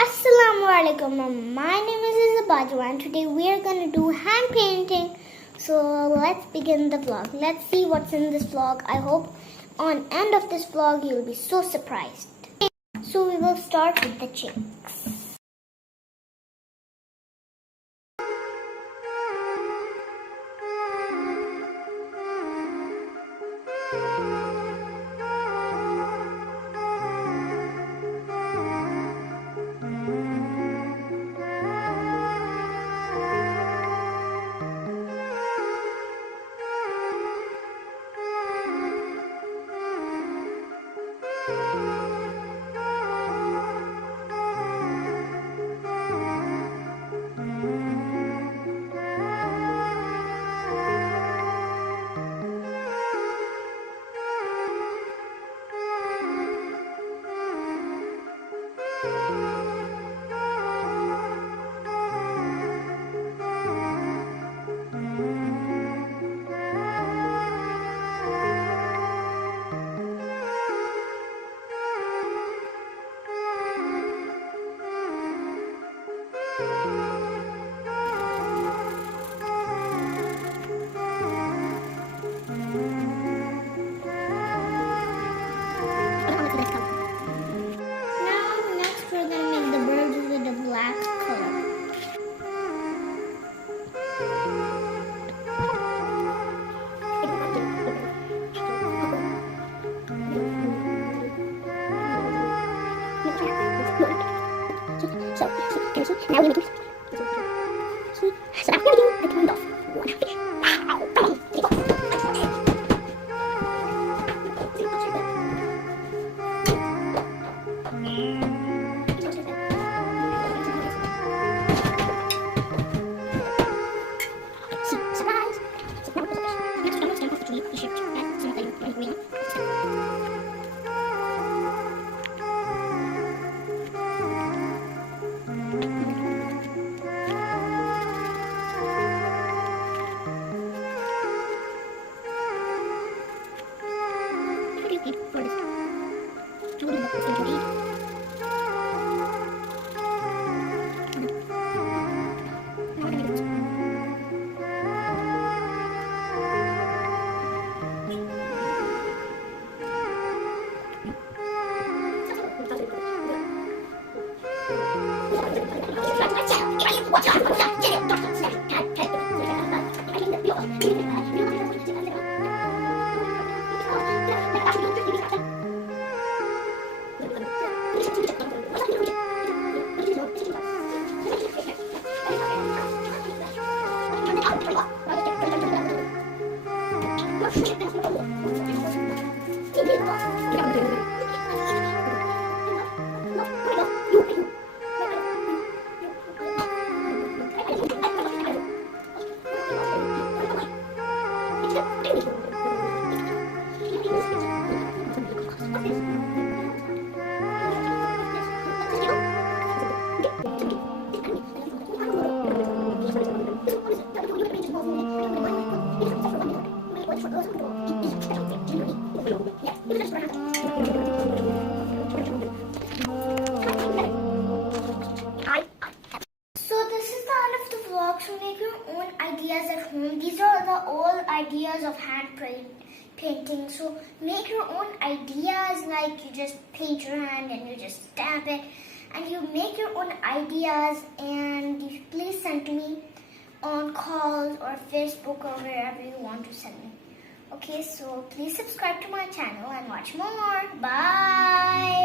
Assalamualaikum. My name is Aezza Bajwa and today we are going to do hand painting. So let's begin the vlog. Let's see what's in this vlog. I hope on end of this vlog you'll be so surprised. So we will start with the chicks. Now we make it. So now here we go. I turned off one fish. Surprise! So now we're going to stand off the tree. You should add something like green. For this. I will do that thing to eat. So make your own ideas at home. These are the all ideas of hand painting. So make your own ideas, like you just paint your hand and you just stamp it, and you make your own ideas, and you please send to me on calls or Facebook or wherever you want to send me. Okay, so please subscribe to my channel and watch more. Bye.